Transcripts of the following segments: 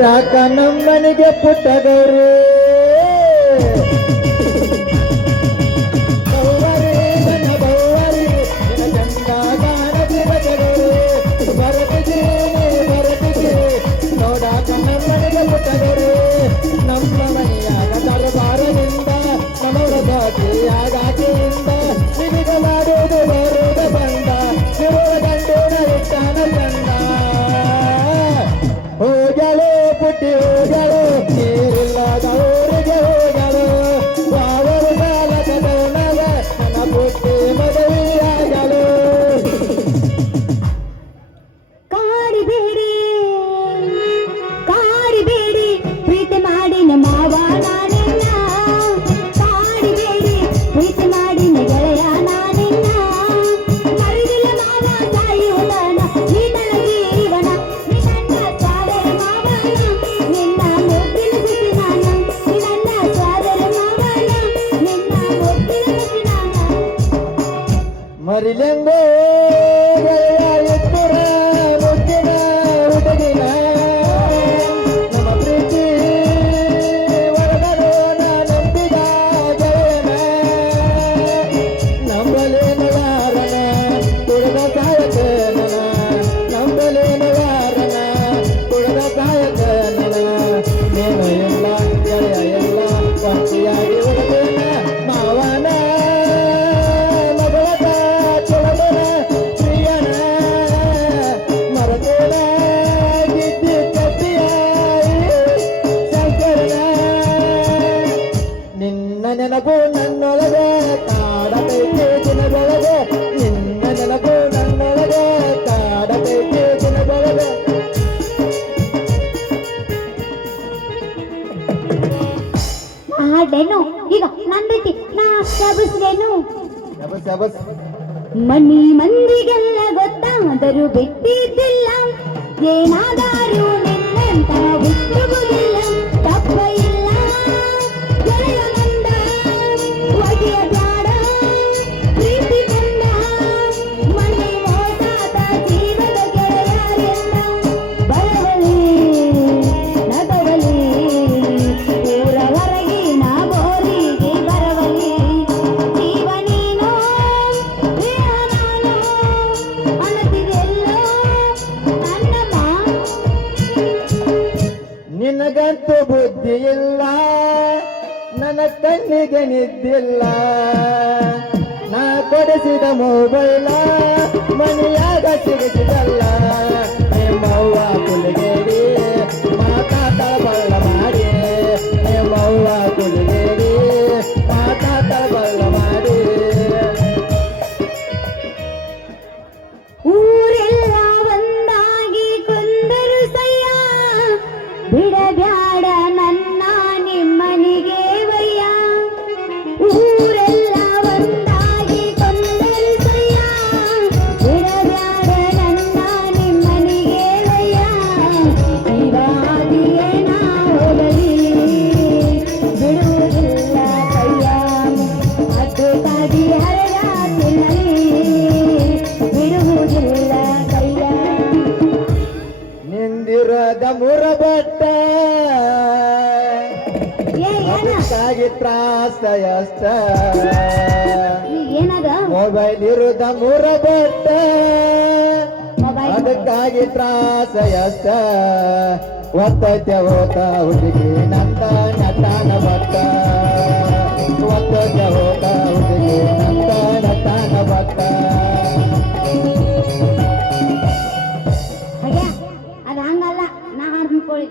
ನೋಡಾಕ ನಮ್ಮನಿಗೆ ಪುಟ್ಟಗೌರಿ ನೋಡಾಕ ನಮ್ಮನಿಗೆ ಪುಟ್ಟಗೌರಿ ನಮ್ಮ ಮನೆಯಾಗ ದರ್ಬಾರದಿಂದ ಮನೋರ ದಾಟಿಯಾಗಾಕೆಯಿಂದ ನಿನಗೆ ಮಾಡುವುದು ಬರುವುದು ಬಂದ ಶಿವರ ಗಂಡಿನ ಇಟ್ಟಾನ ಚಂದ ಹೋಗಲು ಪುಟ್ಟಿ ಹೋಗಲು ನೀರಿಲ್ಲದ ಊರಿಗೆ ಹೋಗಲು ಅವರು ಕಾಲದ ನನ್ನ ಪುಟ್ಟಿ ಮದುವೆಯಾಗಲು ಕಾಡಿಬೇಡಿ ಕಾಡಿಬೇಡಿ ಪ್ರೀತಿ ಮಾಡಿನ ಮಾವ ನಾನಿನ್ನ ಕಾಡಿಬೇಡಿ ಪ್ರೀತಿ ಮಾಡಿನ ಗೆಳೆಯ ನಾನಿನ್ನ ಮರಿದಿಲ್ಲ ಮಾವ ಸಾಯುವನ ನಿನ್ನ ಜೀವನ ನಿನ್ನ ಸ್ವಾದರ ಮಾವನ ನಿನ್ನ ಮುದ್ದಿನ ಸುಸಿ ನಾನ ನಿನ್ನ ಸ್ವಾದರ ಮಾವನ ನಿನ್ನ ಮುದ್ದಿನ ಸುಸಿ ನಾನ ಮರಿಲೆಂಗೋ ಗೆಳೆಯ ಎತ್ತುರ ಮುದ್ದಿನ ಹುಡುಗಿನ ನಮ್ಮ ಪ್ರೀತಿ ವರದರು ನಂಬಿದ ಗೆಳೆಯನ ನಂಬಲೇನು ಯಾರನ ಕುಡಿದ ಸಾಯಕನ ನಂಬಲೇನು ಯಾರನ ಕುಡಿದ ಸಾಯಕನ ನೀನು ಇಲ್ಲ ಗೆಳೆಯ ಎಲ್ಲ ಒಂಟಿಯಾಗಿ ಉಳಿದೇನ ಮಾವನ ಮಗಳದ ಚೊಳಗನ ಪ್ರಿಯನ ಮರತೇನ ಗಿದ್ದಿ ಕತ್ತಿಯ ಶಂಕರನ ನಿನ್ನ ನೆನಪು ನನ್ನೊಳಗೆ ಕಾಡತೈತೆ ದಿನದೊಳಗೆ ನಿನ್ನ ನೆನಪು ನನ್ನೊಳಗೆ ಕಾಡತೈತೆ ದಿನದೊಳಗೆ ಹಾಡೇನು ಈಗ ನನ್ ಬಿಟ್ಟಿ ನಾ ಶಬಸ್ರೇನು ಶಬಸ್ ಶಬಸ್ ಮನಿ ಮಂದಿಗೆಲ್ಲ ಗೊತ್ತಾದರೂ ಬಿಟ್ಟಿದ್ದಿಲ್ಲ ಏನಾದರೂ ನಿನ್ನಂತ ಬಿಟ್ಟುವುದಿಲ್ಲ ತಪ್ಪ ಇಲ್ಲ ಗೆಳೆಯ ನಂದ ಒಗೆಯ ಬ್ಯಾಡ ಪ್ರೀತಿ ಕಂದ ಮನೆ ಮೋಸಾದ ಜೀವದ ಗೆಳೆಯರೆಲ್ಲ ಬರವಲಿ ನಗವಲಿ ಊರ ಹೊರಗಿನ ಬೋರಿಗೆ ಬರವಲಿ ಜೀವ ನೀನು ಪ್ರಿಯ ನಾನು ಅನ್ನತಿದೆಲ್ಲೋ ನನ್ನಮ್ಮ ನಿನಗಂತೂ ಬುದ್ಧಿ ಇಲ್ಲ ನನ್ನ ಕಣ್ಣಿಗೆ ನಿದ್ದಿಲ್ಲ ನಾ ಕೊಡಿಸಿದ ಮೊಬೈಲ ಮನೆಯಾಗ ಸಿಗಿಸಿದಲ್ಲ ನಿಮ್ಮವ್ವ ಕುಲಿಗೇಡಿ ಮಾತಾತ ಬಳ್ಳ ಮಾಡಿ ನಿಮ್ಮವ್ವ ಕುಲಿಗೇಡಿ ಮಾತಾತ ಬಳ್ಳ ಮಾಡಿ ಊರೆಲ್ಲ ಒಂದಾಗಿ ಕೊಂದರು ಸಯ್ಯ ಬಿಡಬ್ಯಾಡ ನನ್ನ ನಿಮ್ಮನಿಗೆ ವಯ್ಯ ಊರೆಲ್ಲ ಒಂದಾಗಿ ಕೊಂದರು ಸಯ್ಯ ಬಿಡಬ್ಯಾಡ ನನ್ನ ನಿಮ್ಮನಿಗೆ ವಯ್ಯ ಜೀವಾದಿಯೇ ನಾ ಹೋಗಲಿ ಬಿಡುವುದಿಲ್ಲ ಕಯ್ಯ ಅದಕ್ಕಾಗಿ ಹರೆಯ ತಿನ್ನಲಿ ಬಿಡುವುದಿಲ್ಲ ಕಯ್ಯ ನಿಂದಿರದ ಮುರಬಟ್ಟ ಏನ ಅದಕ್ಕಾಗಿ ತ್ರಾಸ ಎಷ್ಟ ಏನದ ಮೊಬೈಲ್ ಇರುದ ಮುರಬಟ್ಟ ಮೊಬೈಲ್ ಅದಕ್ಕಾಗಿ ತ್ರಾಸ ಎಷ್ಟ ಒತ್ತೈತೆ ಹೋತ ಹುಡುಗಿ ನಂದ ನಟಾನ ಬಟ್ಟ ಒತ್ತೈತೆ ಹೋತ ಹುಡುಗಿ ನಂದ ನಟಾನ ಬಟ್ಟ ಹಾಗೆ ಅದ ಹಂಗಲ್ಲ ನಾ ಹಾಡ್ಕೊಳ್ಳಿ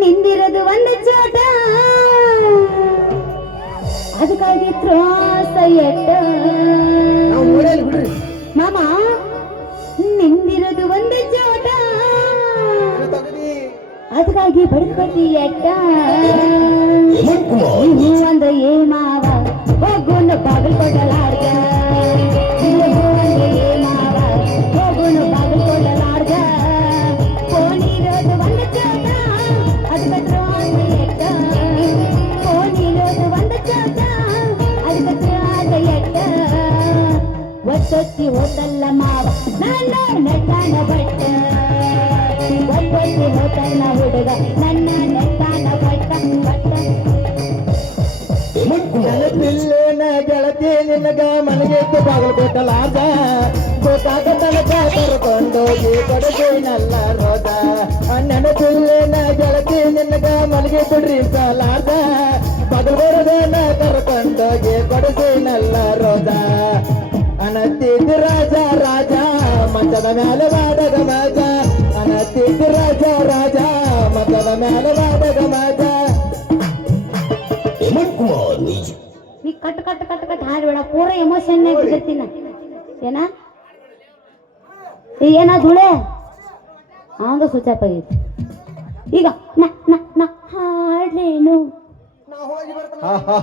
ನಿಂದಿರೋದು ಒಂದು ಚೋಟ ಅದಕ್ಕಾಗಿ ತ್ರಾಸ ಎಟ್ಟ ನಾವು ನೋಡಲಿ ಬಿಡ್ರಿ ಮಾಮ ನಿಂದಿರೋದು ಒಂದು ಚೋಟ ಅದಕ್ಕಾಗಿ ಬಡ್ಕೊತಿ ಎಟ್ಟ ನೀವು ಅಂದ್ರೆ ಏ ಮಾವ ಹೋಗುನು ಬಾಗಿಲು ಕೊಡಲಾರ್ದ ನೀವು ಅಂದ್ರೆ ಏ ಮಾವ ಹೋಗುನು ಬಾಗಿಲು ಕೊಡಲಾರ್ದ ಫೋನಿರೋದು ಒಂದು ಚೋಟ ಅದಕ್ಕೆ ತ್ರಾಸ ಎಟ್ಟ ಫೋನಿರೋದು ಒಂದು ಚೋಟ ಅದಕ್ಕೆ ತ್ರಾಸ ಎಟ್ಟ ಒತ್ತೊತ್ತಿ ಹೋದಲ್ಲ ಮಾವ ನನ್ನ ನಟನ ಬಟ್ಟ ಒತ್ತೊತ್ತಿ ಮೂತನ್ನ ಹುಡುಗ ನನ್ನ ನೆತ್ತಾನ ಪಟ್ಟ ಪಟ್ಟ ನೆನಪಿಲ್ಲೇನ ಗೆಳತಿ ನಿನಗ ಮನೆಗೆದ್ದು ಬಾಗಲಕೋಟಲಾದ ಗೋಕಾಕ ತನಕ ಕರ್ಕೊಂಡೋಗಿ ಕೊಡಗೇನಲ್ಲ ರೋದ ನೆನಪಿಲ್ಲೇನ ಗೆಳತಿ ನಿನಗ ಮನೆಗೆದ್ದು ಡ್ರೀಮ್ಸಲಾದ ಬಾಗಲಕೋಟನ ಕರ್ಕೊಂಡೋಗಿ ಕೊಡಗೇನಲ್ಲ ರೋದ ಅನತಿದ್ದು ರಾಜ ರಾಜ ಮತದ ಮೇಲೆ ಬಾಡಗ ಮಾಜ ಅನತಿದ್ದು ರಾಜ ರಾಜ ಮತದ ಮೇಲೆ ಬಾಡಗ ಮಾಜ ನೀ ಕಟ್ ಕಟ್ ಕಟ್ ಕಟ್ ಹಾಡ್ಬೇಡ ಪೂರ ಎಮೋಷನ್ ಆಗಿರ್ತೀನ ಏನ ಏನ ಧೂಳೆ ಅವಂಗ ಸ್ವಿಚ್ ಆಗೈತಿ ಈಗ ನ ನ ನ ಹಾಡ್ಲೇನು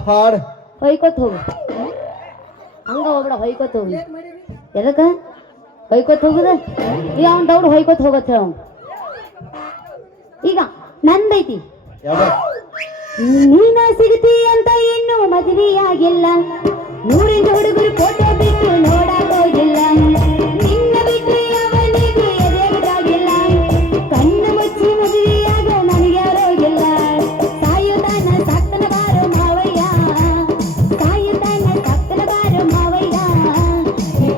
ಹಾಡ್ ಹೊಯ್ಕೋತ್ ಹೋಗು ಹಂಗ ಹೋಗ್ಬೇಡ ಹೊಯ್ಕೋತ್ ಹೋಗು ಎದಕ್ಕ ಹೊಯ್ಕೋತ್ ಹೋಗುದ ಈಗ ಅವ್ನ ದೌಡ್ ಹೊಯ್ಕೋತ್ ಹೋಗತ್ತೆ ಅವ್ನು ಈಗ ನಂದೈತಿ ನೀನ ಸಿಗ್ತಿ ಅಂತ ಇನ್ನು ಮದುವೆಯಾಗಿಲ್ಲ ನೂರಿಂದ ಹುಡುಗರು ಫೋಟೋ ಬಿಟ್ಟು ನೋಡಾಕೋಗಿಲ್ಲ ನಿನ್ನ ಬಿಟ್ಟರೆ ಅವನಿಗೂ ಎದೆಗಿಲ್ಲ ಕಣ್ಣು ಮುಚ್ಚಿ ಮದುವೆಯಾಗ ನನಗ್ಯಾರೋಗಿಲ್ಲ ಸಾಯುತ್ತಾನ ಸಕ್ಕನ ಬಾರು ಮಾವಯ್ಯ ಸಾಯುತ್ತಾನ ಸಕ್ಕನ ಬಾರು ಮಾವಯ್ಯ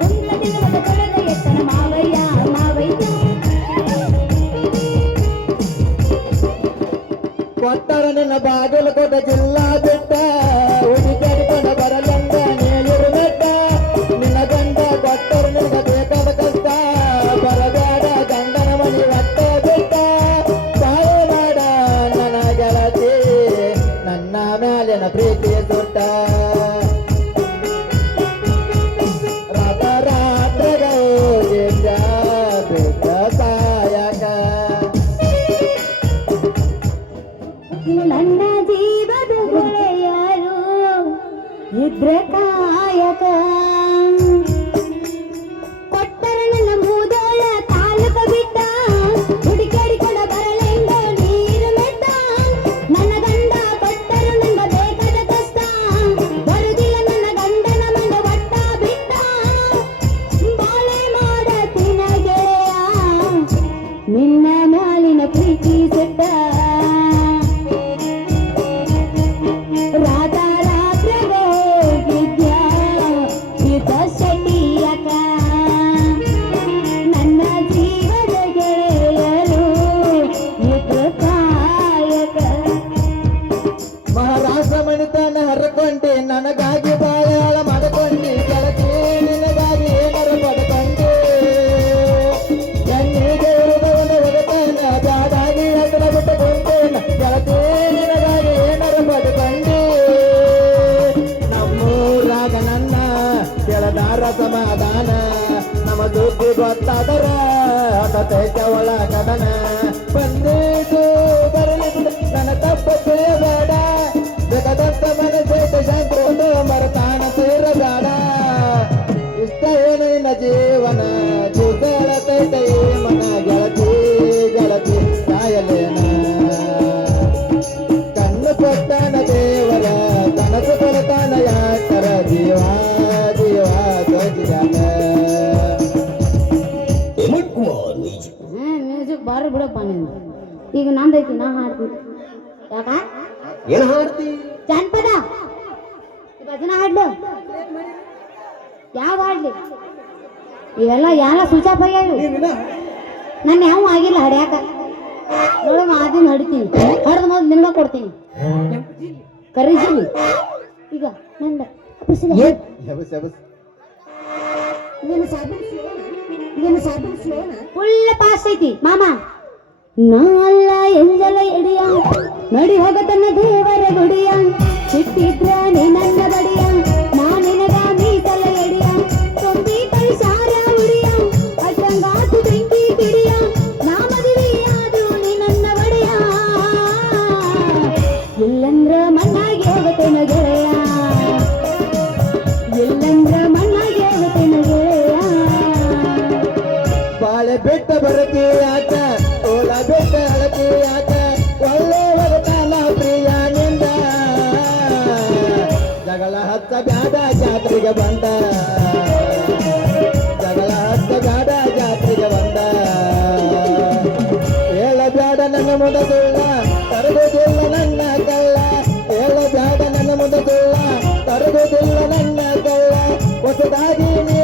ಕುಂದ ತಿನ್ನುವ ತೊಳೆದ ಎತ್ತನ ಮಾವಯ್ಯ ಮಾವಯ್ಯ ಕೊಟ್ಟರ ನಿನ್ನ ಬಾಗಲಕೋಟೆ ಜಿಲ್ಲಾ ಬಿಟ್ಟ ಹುಡುಕಾಡಿಕೊಂಡ ಬರಲಂಗ ನೀರು ಬೆಟ್ಟ ನಿನ್ನ ಗಂಡ ಕೊಟ್ಟರು ನಿನಗ ಬೇಕಾದ ಕಷ್ಟ ಬರಬೇಡ ಗಂಡನ ಮನೆ ಒಟ್ಟ ಬಿಟ್ಟ ಬಾಳೆ ಮಾಡ ನನ್ನ ಗೆಳತಿ ನನ್ನ ಮ್ಯಾಲಿನ ಪ್ರೀತಿ ಸುಟ್ಟ ರಾತ ರಾತ್ರಿಗ ಹೋಗಿದ್ದ ಬಿಟ್ಟ ಸಾಯಕ ನನ್ನ ಜೀವದ ಗೆಳೆಯರು ಇದ್ರ ಕಾಯಕ ಕೊಟ್ಟರ ನನ್ನ ಮೂದೋಳ ತಾಲೂಕ ಬಿಟ್ಟ ಹುಡುಕಾಡಿಕೊಂಡ ಬರಲೆಂದು ನೀರು ಮೆಟ್ಟ ನನ್ನ ಗಂಡ ಕೊಟ್ಟರು ನಂಗ ಬೇಕಾದ ಕಷ್ಟ ಬರುದಿಲ್ಲ ನನ್ನ ಗಂಡನ ಮನೆ ಒಟ್ಟ ಬಿಟ್ಟ ಬಾಳೆ ಮಾಡತಿನ ಗೆಳೆಯ ನಿನ್ನ ಮ್ಯಾಲಿನ ಪ್ರೀತಿ ಸುಟ್ಟ ರಾಧಾ ರಾತ್ರಿಗ ಹೋಗಿದ್ಯಾ ಇದ ಶಟಿಯಕ ನನ್ನ ಜೀವದ ಗೆಳೆಯರು ಇದ್ರ ಕಾಯಕ ಮಹಾರಾಷ್ಟ್ರ ಮಣಿತನ ಹರಕೊಂಡೆ ನನಗಾಗಿ ಬಾಯಾಳ ಮಾಡಿಕೊಂಡೆ ಗೆಳತಿ ನಿನಗಾಗಿ ಏನಾರು ಪಡ್ಕೊಂಡೆ ಎಣ್ಣಿಗೆ ಉಳಿದವನ ಒದತಾನ ಜಾಡಾಗಿ ಹತ್ರ ಬಿಟ್ಟುಕೊಂಡೇನ ಗೆಳತಿ ನಿನಗಾಗಿ ಏನಾರು ಪಡ್ಕೊಂಡೆ ನಮ್ಮೂರಾಗ ನನ್ನ ಕೆಳದಾರ ಸಮಾಧಾನ ನಮ್ಮ ದುಡ್ಡು ಗೊತ್ತಾದರ ಹತತೈತೆ ಒಳಗದನ ಬಂದಿದ್ದು ಬರಲಿ ಬಿಡು ನನ್ನ ತಪ್ಪು ತಿಳಿಯಬೇಡ ಬೇಕಾದಂತ ಮನಸ್ಸೈತೆ ಶಾಂತಿ ಮರತಾಣ ಸೇರಬೇಡ ಇಷ್ಟ ಏನು ನಿನ್ನ ಜೀವನ ಜೀವಳತೈತೆ ಮನ ಗೆಳತಿ ಗೆಳತಿ ಕಾಯಲೇನ ಕಣ್ಣು ಕೊಟ್ಟಾನ ದೇವರ ಕನಸು ಕೊಡ್ತಾನ ಯಾಕರ ಜೀವ ಜೀವ ತೋಚಿದಾನ ಮ್ಯೂಸಿಕ್ ಬಾರಿ ಬಿಡಪ್ಪ ನೀನು ಈಗ ನಂದೈತಿ ನಾ ಹಾಡ್ತೀನಿ ಯಾಕ ಏನ್ ಹಾಡ್ತಿ ಜಾನಪದ ಈ ಭಜನ ಹಾಡ್ಲು ಯಾವ ಹಾಡ್ಲಿ ಇವೆಲ್ಲ ಯಾರ ಸ್ವಿಚ್ ಆಗ್ಯಾವ ನನ್ನ ಯಾವ ಆಗಿಲ್ಲ ಹಡ್ಯಾಕ ನೋಡು ಮಾದಿನ ಹಡ್ತೀನಿ ಹಡ್ದು ಮೊದಲು ನಿನ್ಗ ಕೊಡ್ತೀನಿ ಕರೀಸಿಲಿ ಈಗ ನಂದ ಫುಲ್ ಪಾಸ್ ಐತಿ ಮಾಮ ನಾಲ್ಲ ಎಂಜಲ ಎಡಿಯ ನಡಿ ಹೋಗತನ್ನ ದೇವರ ಗುಡಿಯ ಸಿಟ್ಟಿದ್ರ ನೀ ನನ್ನ ಬಡಿಯ ನಾ ನಿನಗ ಮೀಸಲ ಎಡಿಯ ತೊಂಬಿ ಪರಿಸಾರ ಉಡಿಯ ಅಟ್ಟಂಗಾತು ಬೆಂಕಿ ಕಿಡಿಯ ನಾ ಮದುವೆಯಾದ್ರು ನೀ ನನ್ನ ಬಡಿಯ ಇಲ್ಲಂದ್ರ ಮಣ್ಣಾಗಿ ಹೋಗತೇನ ಗೆಳೆಯ ಇಲ್ಲಂದ್ರ ಮಣ್ಣಾಗಿ ಹೋಗತೇನ ಗೆಳೆಯ ಬಾಳೆ ಬೆಟ್ಟ ಬರತಿ ಆಟ ಓಲ ಬೆಟ್ಟ ಅಳತಿ ಆಟ ಒಳ್ಳೆ ಬರತಾನ ಪ್ರಿಯ ನಿಂದ ಜಗಳ ಹತ್ತ ಬ್ಯಾಡ ಜಾತ್ರೆಗೆ ಬಂದ ಜಗಳ ಹತ್ತ ಬ್ಯಾಡ ಜಾತ್ರೆಗೆ ಬಂದ ಹೇಳ ಬ್ಯಾಡ ನನ್ನ ಮುಂದ ಸುಳ್ಳ ತರುವುದಿಲ್ಲ ನನ್ನ ಕಳ್ಳ ಹೇಳಬ್ಯಾಡ ನನ್ನ ಮುಂದ ಸುಳ್ಳ ತರುವುದಿಲ್ಲ ನನ್ನ ಕಳ್ಳ ಹೊಸದಾಗಿ ನೀ